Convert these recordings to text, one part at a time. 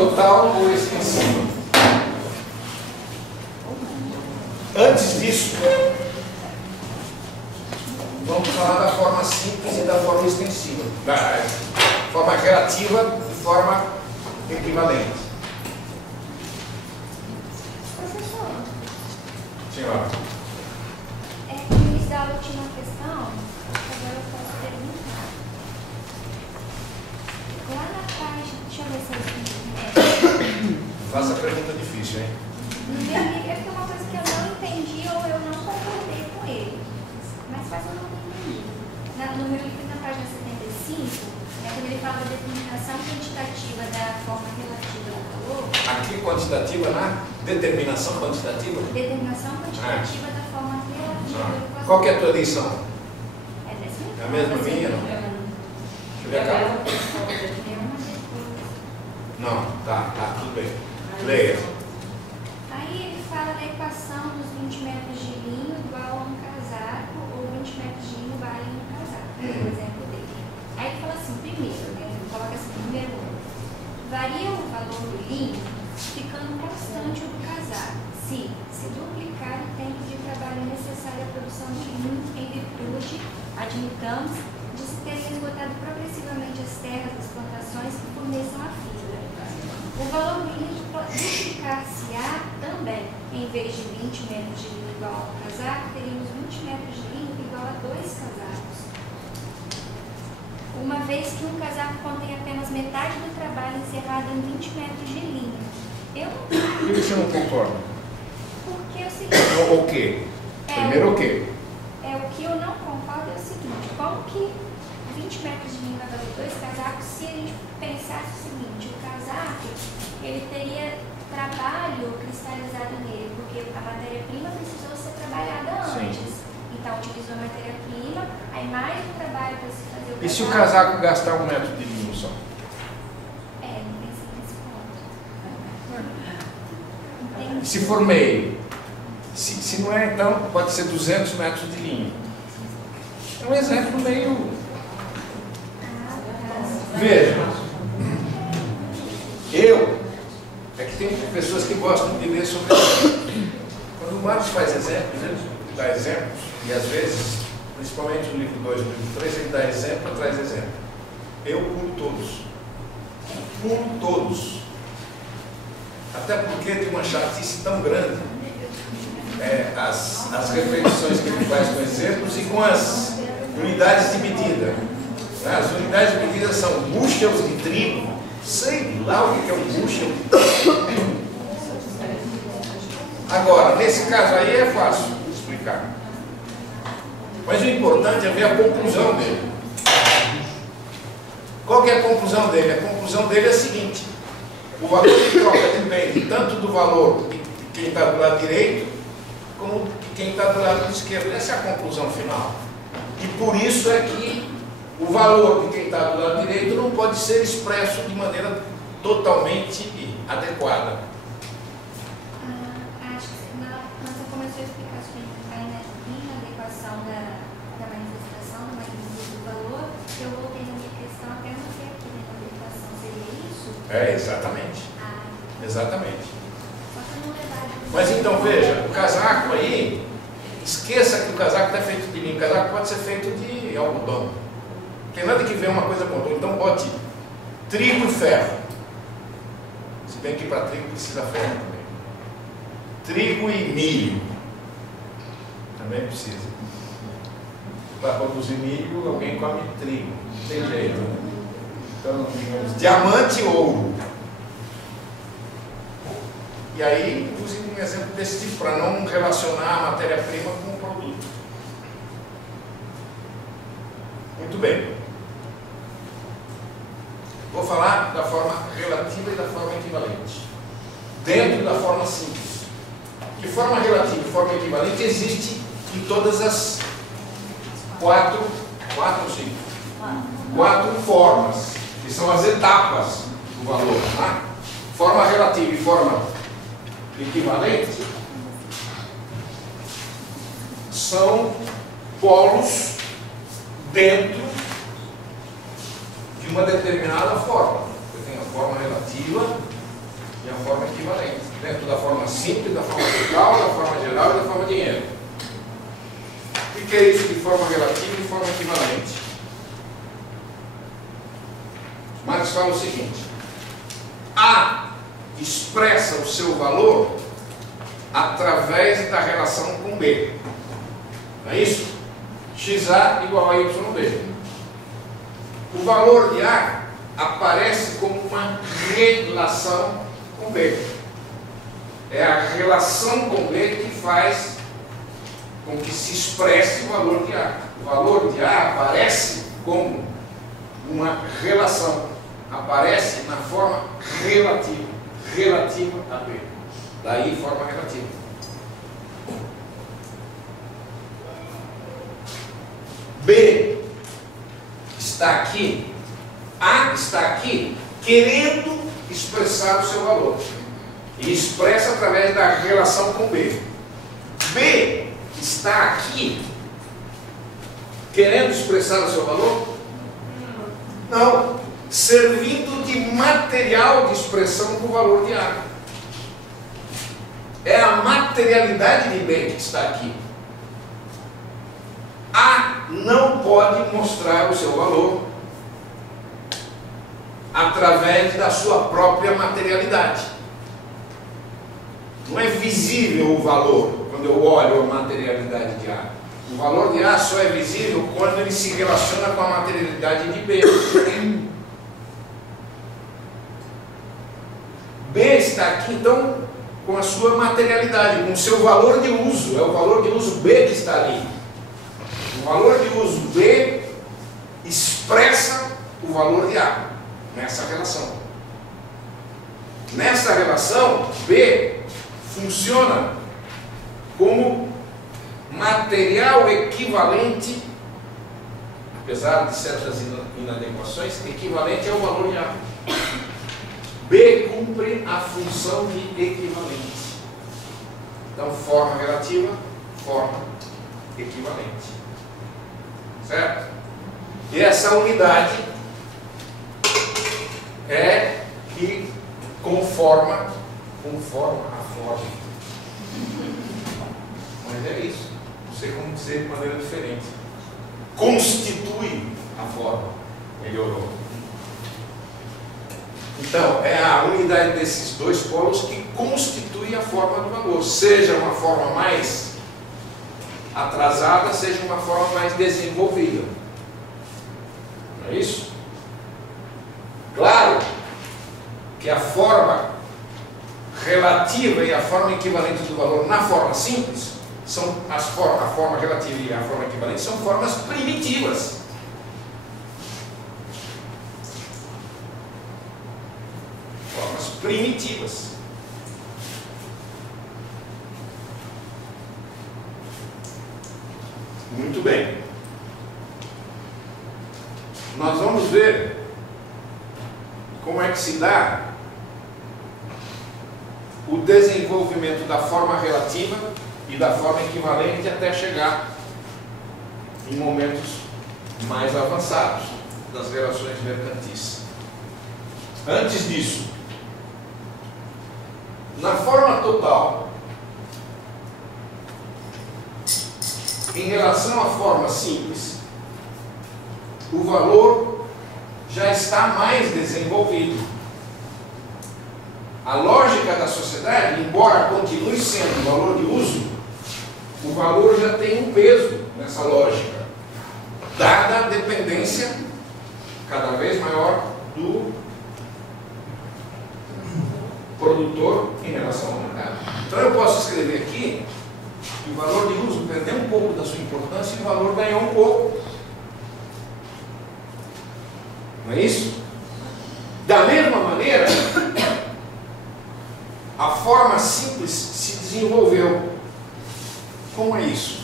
total ou extensiva. Antes disso, vamos falar da forma simples e da forma extensiva. Da forma relativa e forma equivalente. Professor, Senhora. no início da aula tinha uma questão, agora eu posso perguntar. Lá na página, deixa eu ver se eu entendi. Faça a pergunta difícil, hein? No meu livro é porque é uma coisa que eu não entendi ou eu não concordei com ele. Mas faz eu não entendi. No meu livro, na página 75, é quando ele fala da determinação quantitativa da forma relativa do valor. Aqui, quantitativa na determinação quantitativa? Determinação quantitativa da forma relativa do valor. Qual que é a tua edição? É dessa É a mesma minha, não? Deixa eu ver a cara. Não, tá, tudo bem. Leia. Aí ele fala da equação dos 20 metros de linho igual a um casaco, ou 20 metros de linho vale um casaco, por exemplo dele. Aí ele fala assim, primeiro, né, ele coloca assim, número 1. Varia o valor do linho ficando constante o do casaco, se duplicar o tempo de trabalho necessário à produção de linho em virtude, admitamos, de se terem esgotado progressivamente as terras das plantações que forneçam a fibra. O valor do linho duplicar-se-á também. Em vez de 20 metros de linho igual a um casaco, teríamos 20 metros de linho igual a 2 casacos. Uma vez que um casaco contém apenas metade do trabalho encerrado em 20 metros de linho. Por que você não concorda? Porque é o seguinte... O quê? Primeiro o quê? O que eu não concordo é o seguinte, como que 20 metros de linho vai valer 2 casacos se a gente pensasse o seguinte, o casaco, ele teria trabalho cristalizado nele, porque a matéria-prima precisou ser trabalhada antes. Sim. Então, utilizou a matéria-prima, aí mais um trabalho para se fazer o casaco. E se o casaco gastar 1 metro de linho só? Não pensei nesse ponto. Entendi. Se for meio? Se não é, então, pode ser 200 metros de linho. É um exemplo meio... Veja, é que tem pessoas que gostam de ler sobre isso. Quando o Marcos faz exemplos, ele dá exemplos, e às vezes, principalmente no livro 2 e no livro 3, ele dá exemplo atrás de exemplo. Eu pulo todos. Pulo todos. Até porque tem uma chatice tão grande, as reflexões que ele faz com exemplos e com as unidades de medida. As unidades de medida são bushels de trigo. Sei lá o que é um bushel de trigo. Agora, nesse caso aí é fácil de explicar. Mas o importante é ver a conclusão dele. Qual que é a conclusão dele? A conclusão dele é a seguinte: o valor de troca depende tanto do valor de quem está do lado direito, como de quem está do lado esquerdo. Essa é a conclusão final. E por isso é que o valor de quem está do lado direito não pode ser expresso de maneira totalmente adequada. Acho que quando você começou a explicar sobre a adequação da manifestação, da magnitude do valor, eu voltei na minha questão até não ter aqui na adequação. Seria isso? Exatamente. Exatamente. Só que eu não levar. Mas então veja, o casaco aí, esqueça que o casaco não é feito de linho, o casaco pode ser feito de algodão. Não tem nada que ver uma coisa com outra. Então bote trigo e ferro. Se bem que para trigo precisa ferro também. Trigo e milho. Também precisa. Para produzir milho, alguém come trigo. Não tem jeito, né? Então, digamos, diamante e ouro. E aí, use um exemplo desse tipo, para não relacionar a matéria-prima com o produto. Muito bem. Vou falar da forma relativa e da forma equivalente. Dentro da forma simples. Que forma relativa e forma equivalente existe em todas as quatro formas, que são as etapas do valor. Tá? Forma relativa e forma equivalente são polos dentro de uma determinada forma. Você tem a forma relativa e a forma equivalente, dentro da forma simples, da forma total, da forma geral e da forma dinheiro. O que é isso de forma relativa e forma equivalente? Marx fala o seguinte: A expressa o seu valor através da relação com B. Não é isso? XA igual a YB. O valor de A aparece como uma relação com B. É a relação com B que faz com que se expresse o valor de A. O valor de A aparece como uma relação, aparece na forma relativa a B. Daí forma relativa. B está aqui, A está aqui, querendo expressar o seu valor. E expressa através da relação com B. B está aqui, querendo expressar o seu valor? Não. Servindo de material de expressão do valor de A. É a materialidade de B que está aqui. A não pode mostrar o seu valor através da sua própria materialidade. Não é visível o valor quando eu olho a materialidade de A. O valor de A só é visível quando ele se relaciona com a materialidade de B. B está aqui, então, com a sua materialidade, com o seu valor de uso. É o valor de uso B que está ali. O valor de uso B expressa o valor de A nessa relação. Nessa relação, B funciona como material equivalente, apesar de certas inadequações, equivalente ao valor de A. B cumpre a função de equivalente. Então, forma relativa, forma equivalente. Certo? E essa unidade é que conforma a forma. Mas é isso. Não sei como dizer de maneira diferente. Constitui a forma. Melhorou. Então, é a unidade desses dois polos que constitui a forma do valor. Seja uma forma mais atrasada, seja uma forma mais desenvolvida. Não é isso? Claro que a forma relativa e a forma equivalente do valor na forma simples são a forma relativa e a forma equivalente são formas primitivas. Formas primitivas. Muito bem. Nós vamos ver como é que se dá o desenvolvimento da forma relativa e da forma equivalente até chegar em momentos mais avançados das relações mercantis. Antes disso, na forma total, em relação à forma simples, o valor já está mais desenvolvido. A lógica da sociedade, embora continue sendo o valor de uso, o valor já tem um peso nessa lógica, dada a dependência cada vez maior do produtor em relação ao mercado. Então eu posso escrever aqui que o valor de uso perdeu um pouco da sua importância e o valor ganhou um pouco. Não é isso? Da mesma maneira, a forma simples se desenvolveu. Como é isso?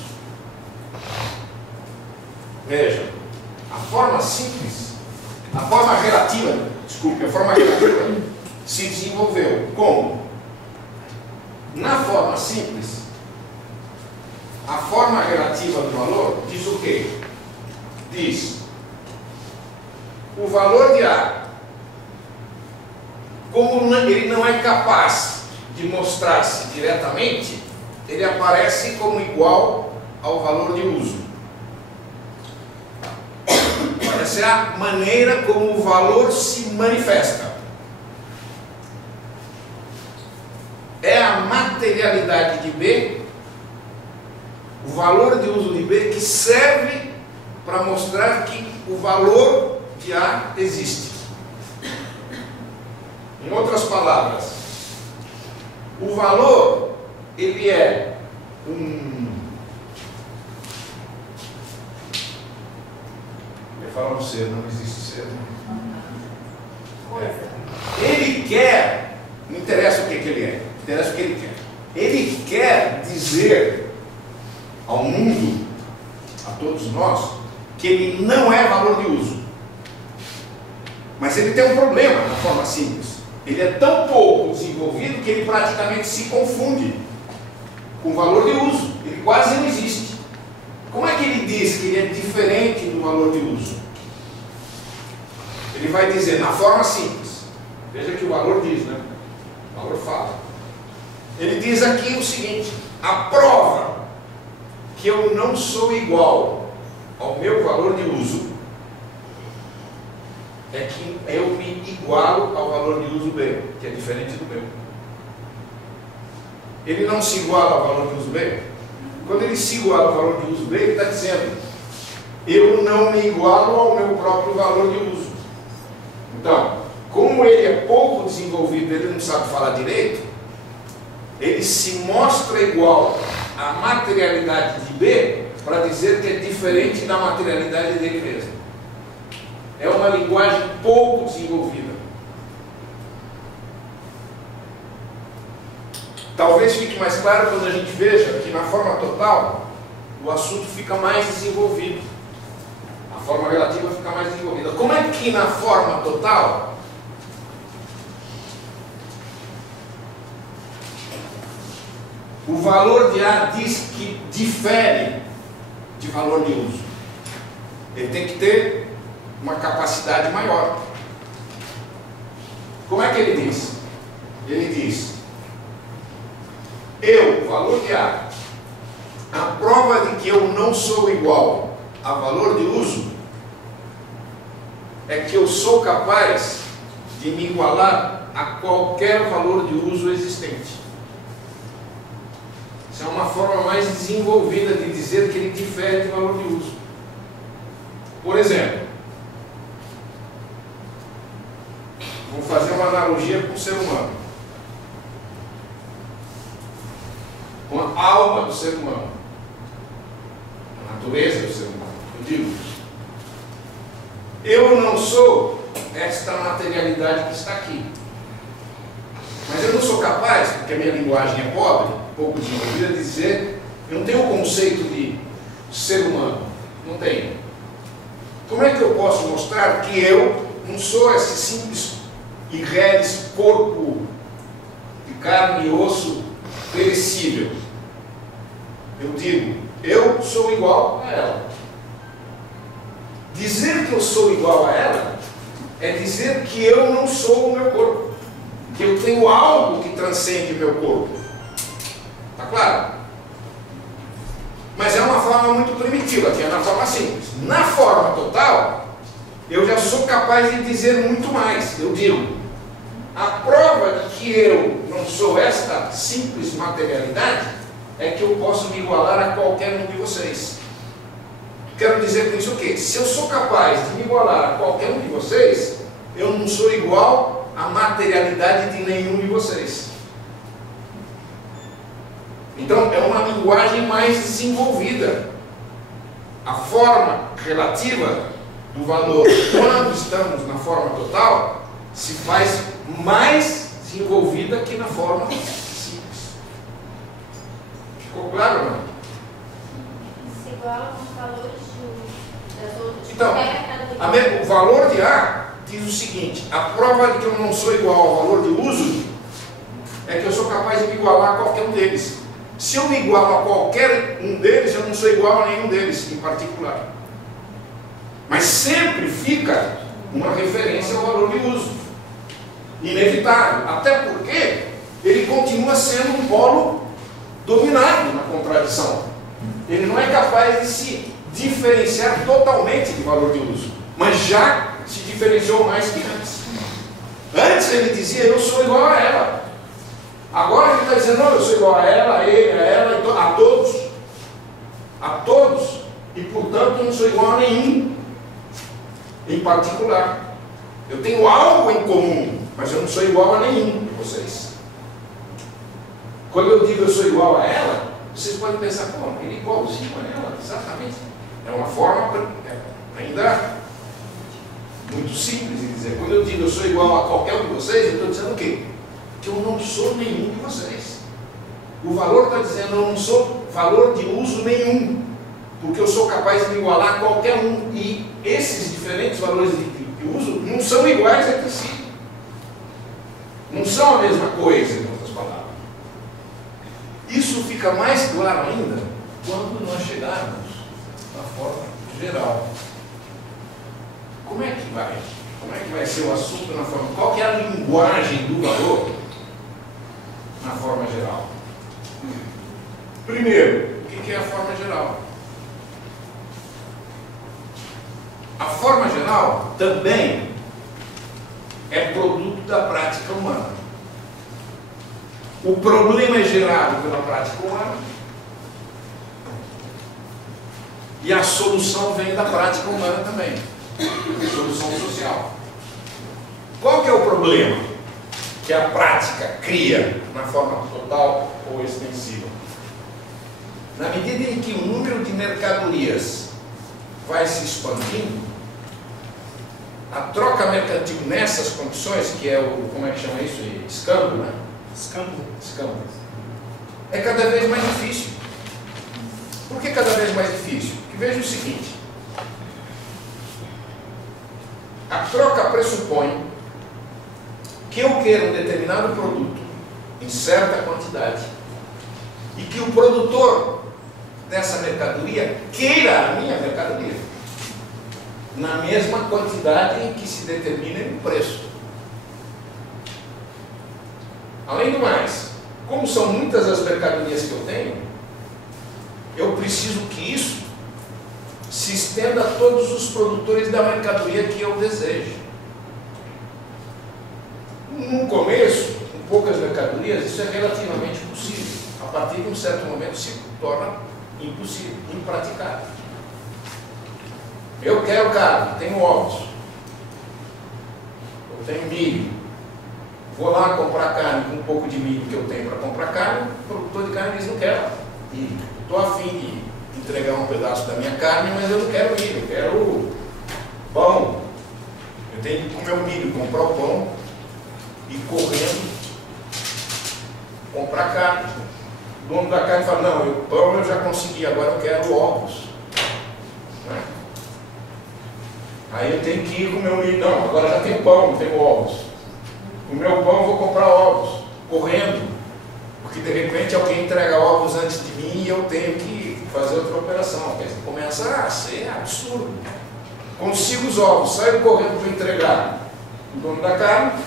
Veja, a forma simples, a forma relativa se desenvolveu como? Na forma simples, a forma relativa do valor diz o quê? Diz: o valor de A como ele não é capaz de mostrar-se diretamente, ele aparece como igual ao valor de uso. Essa é a maneira como o valor se manifesta. É a materialidade de B, o valor de uso de B, que serve para mostrar que o valor de A existe. Em outras palavras, o valor, ele é eu ia falar um ser, não existe ser. Ele quer, não interessa o que ele é, interessa o que ele quer. Ele quer dizer ao mundo, a todos nós, que ele não é valor de uso. Mas ele tem um problema na forma simples. Ele é tão pouco desenvolvido que ele praticamente se confunde com o valor de uso. Ele quase não existe. Como é que ele diz que ele é diferente do valor de uso? Ele vai dizer na forma simples. Veja que o valor diz, né? O valor fala. Ele diz aqui o seguinte: a prova que eu não sou igual ao meu valor de uso é que eu me igualo ao valor de uso B, que é diferente do meu. Ele não se iguala ao valor de uso B. Quando ele se iguala ao valor de uso B, ele está dizendo: eu não me igualo ao meu próprio valor de uso. Então, como ele é pouco desenvolvido, ele não sabe falar direito, ele se mostra igual à materialidade de B para dizer que é diferente da materialidade dele mesmo. É uma linguagem pouco desenvolvida. Talvez fique mais claro quando a gente veja que na forma total o assunto fica mais desenvolvido. A forma relativa fica mais desenvolvida. Como é que na forma total o valor de A diz que difere de valor de uso? Ele tem que ter uma capacidade maior. Como é que ele diz? Ele diz: eu, valor de A, a prova de que eu não sou igual a valor de uso é que eu sou capaz de me igualar a qualquer valor de uso existente. Isso é uma forma mais desenvolvida de dizer que ele difere de valor de uso. Por exemplo, vamos fazer uma analogia com o ser humano, com a alma do ser humano, a natureza do ser humano. Eu digo: eu não sou esta materialidade que está aqui, mas eu não sou capaz, porque a minha linguagem é pobre, pouco desenvolvida, de dizer, eu não tenho o conceito de ser humano, não tenho. Como é que eu posso mostrar que eu não sou esse simples e reles corpo de carne e osso perecível? Eu digo: eu sou igual a ela. Dizer que eu sou igual a ela é dizer que eu não sou o meu corpo, que eu tenho algo que transcende o meu corpo. Está claro? Mas é uma forma muito primitiva, que é na forma simples. Na forma total, eu já sou capaz de dizer muito mais. Eu digo: a prova de que eu não sou esta simples materialidade é que eu posso me igualar a qualquer um de vocês. Quero dizer com isso o quê? Se eu sou capaz de me igualar a qualquer um de vocês, eu não sou igual à materialidade de nenhum de vocês. Então é uma linguagem mais desenvolvida. A forma relativa do valor, quando estamos na forma total, se faz mais desenvolvida que na forma simples. Ficou claro ou não? Se iguala com os valores das outras. Então, o valor de A diz o seguinte: a prova de que eu não sou igual ao valor de uso é que eu sou capaz de me igualar a qualquer um deles. Se eu me igualo a qualquer um deles, eu não sou igual a nenhum deles em particular. Mas sempre fica uma referência ao valor de uso. inevitável, até porque ele continua sendo um polo dominado na contradição. Ele não é capaz de se diferenciar totalmente de valor de uso, mas já se diferenciou mais que antes. Antes ele dizia, eu sou igual a ela. Agora ele está dizendo, não, eu sou igual a ela, a ele, a ela, a todos. A todos. E portanto não sou igual a nenhum em particular. Eu tenho algo em comum, mas eu não sou igual a nenhum de vocês. Quando eu digo eu sou igual a ela, vocês podem pensar, pô, ele é igualzinho a ela, exatamente. É uma forma ainda muito simples de dizer. Quando eu digo eu sou igual a qualquer um de vocês, eu estou dizendo o quê? Que eu não sou nenhum de vocês. O valor está dizendo eu não sou valor de uso nenhum, porque eu sou capaz de me igualar a qualquer um. E esses diferentes valores de uso não são iguais entre si. Não são a mesma coisa, em outras palavras. Isso fica mais claro ainda quando nós chegarmos na forma geral. Como é que vai? Como é que vai ser o assunto na forma? Qual que é a linguagem do valor na forma geral? Primeiro, o que é a forma geral? A forma geral também é produto da prática humana. O problema é gerado pela prática humana e a solução vem da prática humana também. Solução social. Qual que é o problema que a prática cria na forma total ou extensiva? Na medida em que o número de mercadorias vai se expandindo, a troca mercantil nessas condições, que é o, como é que chama isso? Escambo, né? Escambo. É cada vez mais difícil. Por que cada vez mais difícil? Porque veja o seguinte: a troca pressupõe que eu quero um determinado produto em certa quantidade e que o produtor dessa mercadoria queira a minha mercadoria na mesma quantidade em que se determina o preço. Além do mais, como são muitas as mercadorias que eu tenho, eu preciso que isso se estenda a todos os produtores da mercadoria que eu desejo. No começo, com poucas mercadorias, isso é relativamente possível. A partir de um certo momento se torna impossível, impraticável. Eu quero carne, tenho ovos, eu tenho milho. Vou lá comprar carne com um pouco de milho que eu tenho para comprar carne, o produtor de carne diz, não quero milho. Estou afim de entregar um pedaço da minha carne, mas eu não quero milho, eu quero pão. Eu tenho que comer o milho, comprar o pão e correndo comprar carne. O dono da carne fala, não, o pão eu já consegui, agora eu quero ovos. Né? Aí eu tenho que ir com o meu milho, não, agora já tenho pão, não tenho ovos. O meu pão eu vou comprar ovos, correndo, porque de repente alguém entrega ovos antes de mim e eu tenho que fazer outra operação. Quer dizer, começa a ser absurdo. Consigo os ovos, saio correndo para entregar o dono da carne,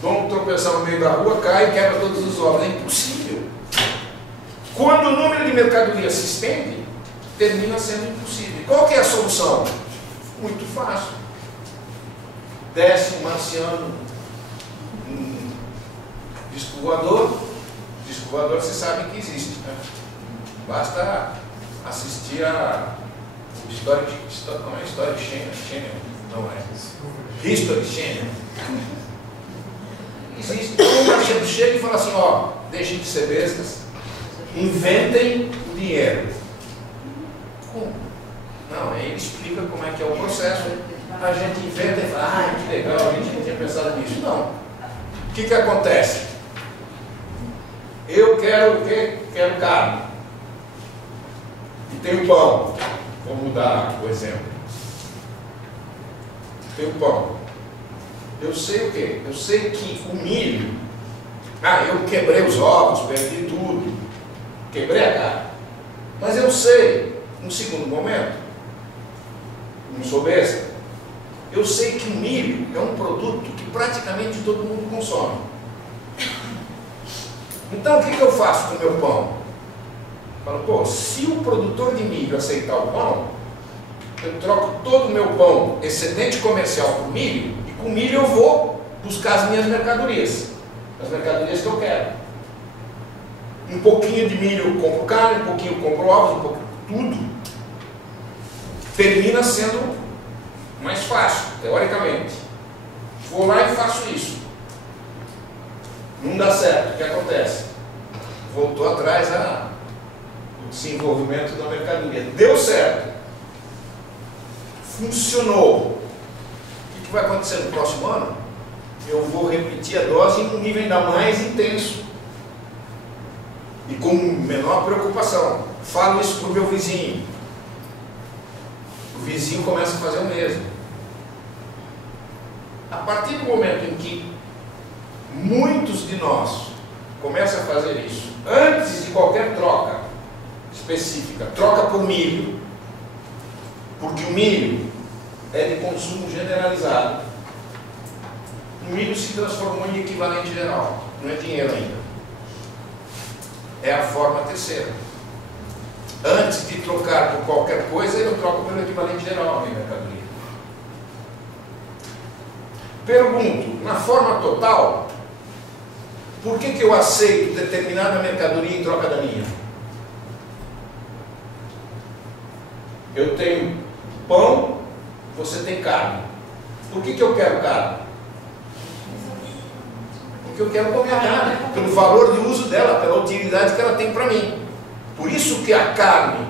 dono tropeçar no meio da rua, cai e quebra todos os ovos. É impossível. Quando o número de mercadorias se estende, termina sendo impossível. Qual que é a solução? Muito fácil. Desce um marciano, um disco voador. Disco voador você sabe que existe, né? Basta assistir a História de Channel, não é? History Channel. Existe. Um marciano chega e fala assim, ó, deixem de ser bestas, inventem o dinheiro. Como? Não, aí ele explica como é que é o processo. A gente inventa e fala, ah, que legal, a gente não tinha pensado nisso. Não. O que acontece? Eu quero o quê? Quero carne. E tenho pão. Vou mudar o exemplo. Tenho pão. Eu sei o quê? Eu sei que o milho... Ah, eu quebrei os ovos, perdi tudo. Quebrei a carne. Mas eu sei, num segundo momento, não sou besta, eu sei que o milho é um produto que praticamente todo mundo consome. Então o que eu faço com o meu pão? Falo, pô, se o produtor de milho aceitar o pão, eu troco todo o meu pão excedente comercial por milho, e com milho eu vou buscar as minhas mercadorias, as mercadorias que eu quero. Um pouquinho de milho eu compro carne, um pouquinho eu compro ovos, um pouquinho, tudo. Termina sendo mais fácil, teoricamente. Vou lá e faço isso. Não dá certo, o que acontece? Voltou atrás o desenvolvimento da mercadoria. Deu certo. Funcionou. O que vai acontecer no próximo ano? Eu vou repetir a dose em um nível ainda mais intenso. E com menor preocupação. Falo isso para o meu vizinho. O vizinho começa a fazer o mesmo. A partir do momento em que muitos de nós começam a fazer isso, antes de qualquer troca específica, troca por milho, porque o milho é de consumo generalizado, o milho se transformou em equivalente geral, não é dinheiro ainda. É a forma terceira. Antes de trocar por qualquer coisa, eu troco pelo equivalente geral a minha mercadoria. Pergunto, na forma total, por que eu aceito determinada mercadoria em troca da minha? Eu tenho pão, você tem carne. Por que eu quero carne? Porque eu quero comer a carne, pelo valor de uso dela, pela utilidade que ela tem para mim. Por isso que a carne,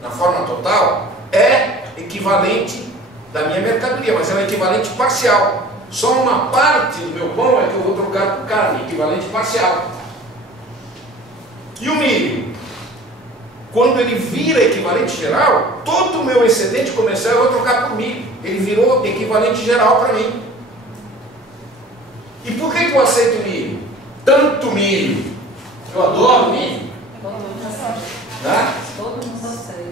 na forma total, é equivalente da minha mercadoria, mas é um equivalente parcial. Só uma parte do meu pão é que eu vou trocar por carne, equivalente parcial. E o milho? Quando ele vira equivalente geral, todo o meu excedente comercial eu vou trocar por milho. Ele virou equivalente geral para mim. E por que eu aceito milho? Tanto milho. Eu adoro milho. Todo mundo aceita.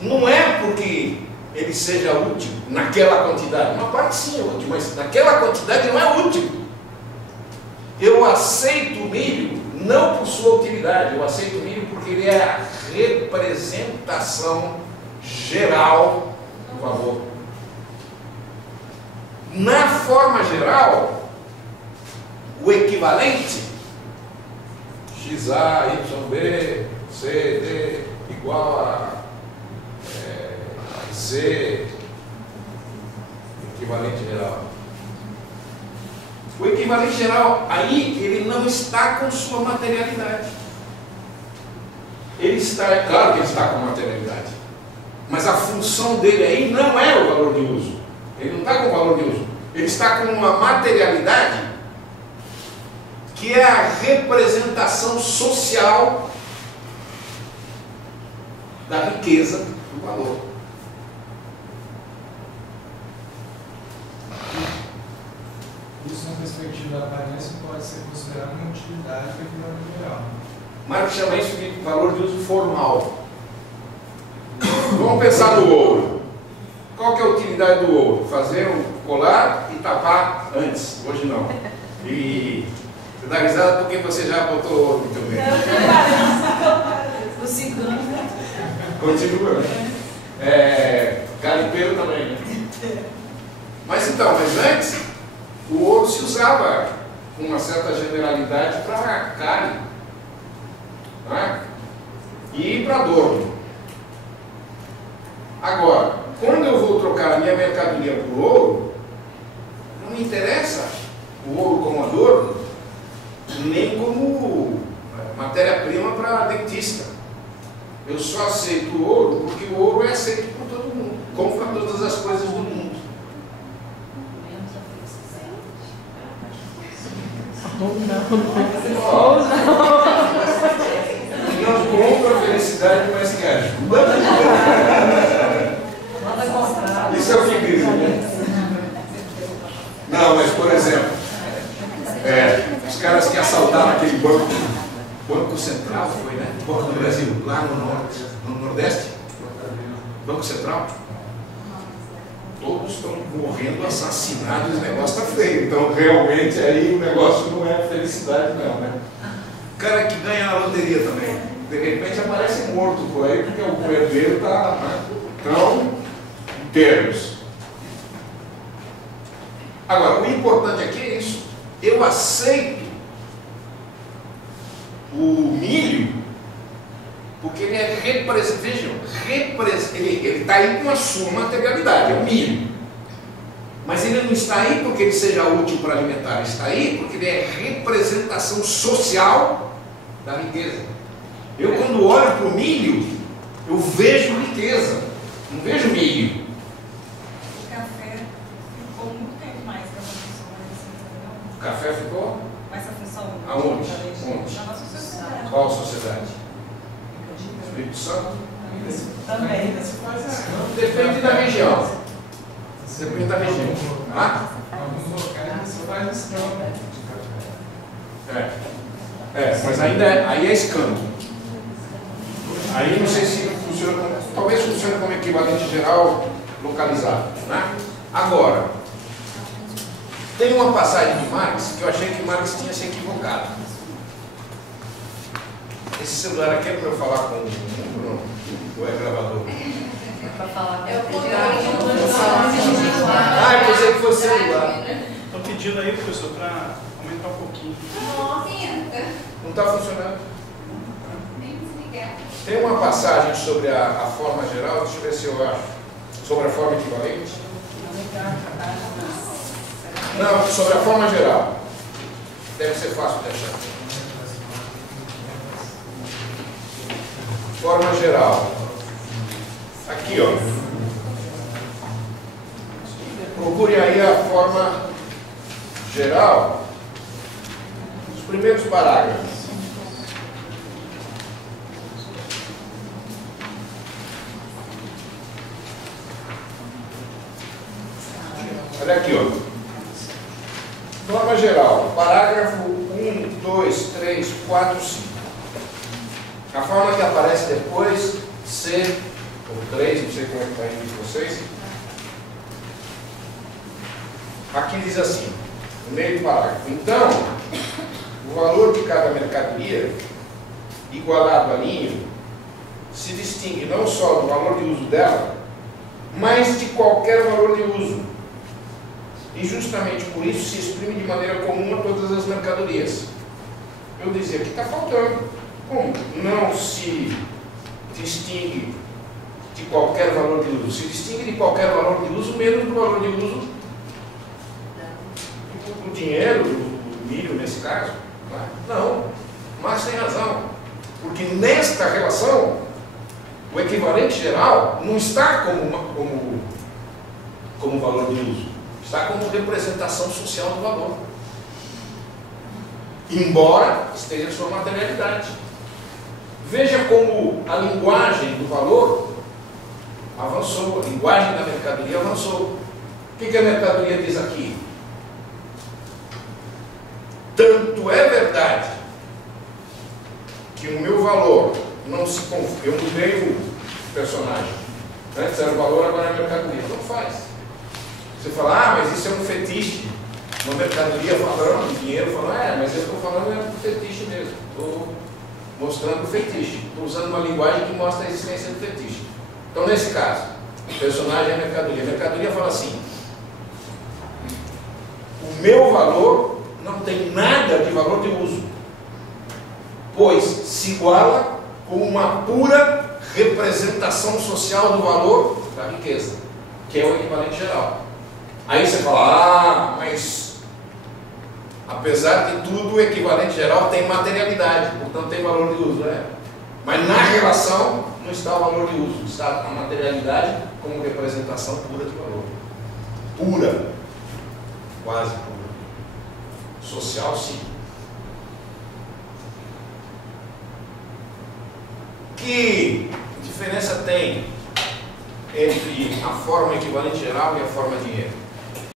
Não é porque ele seja útil naquela quantidade. Uma parte sim é útil, mas naquela quantidade não é útil. Eu aceito o milho não por sua utilidade, eu aceito o milho porque ele é a representação geral do valor. Na forma geral, o equivalente XA, YB, CD igual a Z, equivalente geral. O equivalente geral, aí, ele não está com sua materialidade. Ele está, é claro que ele está com materialidade, mas a função dele aí não é o valor de uso. Ele não está com o valor de uso. Ele está com uma materialidade que é a representação social da riqueza do valor. Isso, na perspectiva da aparência, pode ser considerado uma utilidade do equivalente geral. Marx chama isso de valor de uso formal. Vamos pensar no ouro. Qual que é a utilidade do ouro? Fazer um colar e tapar antes. Hoje não. E você dá risada porque você já botou ouro muito bem. O cigano. Continua. Garimpeiro também, né? Mas então, antes, o ouro se usava com uma certa generalidade para carne, não é? E para adorno. Agora, quando eu vou trocar a minha mercadoria por ouro, não me interessa o ouro como adorno, nem como matéria-prima para dentista. Eu só aceito o ouro porque o ouro é aceito por todo mundo, como para todas as coisas do mundo. Não compra a felicidade, mas que ajuda. Isso é o que grita, né? Não, mas por exemplo, os caras que assaltaram aquele Banco Central, foi, né? Banco do Brasil, lá no Nordeste, Banco Central. todos estão morrendo assassinados, o negócio está feio. Então, realmente, aí o negócio não é felicidade, não, né? O cara que ganha na loteria também, de repente aparece morto por aí, porque o herdeiro está... Né? Então, em termos. Agora, o importante aqui é isso. Eu aceito o milho, porque ele é vejam, ele está aí com a sua materialidade, é o milho. Mas ele não está aí porque ele seja útil para alimentar, ele está aí porque ele é representação social da riqueza. Eu, quando olho para o milho, eu vejo riqueza, não vejo milho. O café ficou muito tempo mais com essa função, mas O café ficou? essa função. Aonde? Onde? Na nossa sociedade. Qual sociedade? Espírito Santo? Também. Depende da região. Depende da região. Ah? Alguns locais você faz escambo de café. Mas ainda aí é escambo. Aí não sei se funciona, talvez funcione como equivalente geral localizado, né? Agora, tem uma passagem de Marx que eu achei que Marx tinha se equivocado. Esse celular aqui é para eu falar com o Bruno, ou é gravador? Para falar. Eu vou Eu pensei que fosse celular. Estou pedindo aí, professor, para aumentar um pouquinho. Não está funcionando. Nem desligar. Tem uma passagem sobre a forma geral, deixa eu ver se eu acho, sobre a forma equivalente. Não, sobre a forma geral. Deve ser fácil de achar. Forma geral. Aqui, ó. Procure aí a forma geral. Os primeiros parágrafos. Olha aqui, ó. Forma geral, parágrafo 1, 2, 3, 4, 5. A forma que aparece depois, C, ou 3, não sei como é que está aí de vocês. Aqui diz assim, no meio do parágrafo. Então, o valor de cada mercadoria, igualado a linha, se distingue não só do valor de uso dela, mas de qualquer valor de uso. E justamente por isso se exprime de maneira comum a todas as mercadorias. Eu dizia que está faltando. Como? Não se distingue de qualquer valor de uso. Se distingue de qualquer valor de uso, menos do valor de uso do dinheiro, do milho nesse caso. Não, mas tem razão. Porque nesta relação, o equivalente geral não está como valor de uso. Está como representação social do valor. Embora esteja a sua materialidade. Veja como a linguagem do valor avançou, a linguagem da mercadoria avançou. O que a mercadoria diz aqui? Tanto é verdade que o meu valor não se confunde. Eu mudei o personagem. Antes era o valor, agora é a mercadoria. Não faz. Você fala, mas isso é um fetiche. Uma mercadoria falando, um dinheiro falando, mas eu estou falando é um fetiche mesmo. Estou mostrando o fetiche. Estou usando uma linguagem que mostra a existência do fetiche. Então, nesse caso, o personagem é a mercadoria. A mercadoria fala assim: o meu valor não tem nada de valor de uso, pois se iguala com uma pura representação social do valor da riqueza, que é o equivalente geral. Aí você fala, mas apesar de tudo, o equivalente geral tem materialidade, portanto tem valor de uso, né? Mas na relação não está o valor de uso, está a materialidade como representação pura de valor. Pura, quase pura. Social, sim. Que diferença tem entre a forma equivalente geral e a forma dinheiro?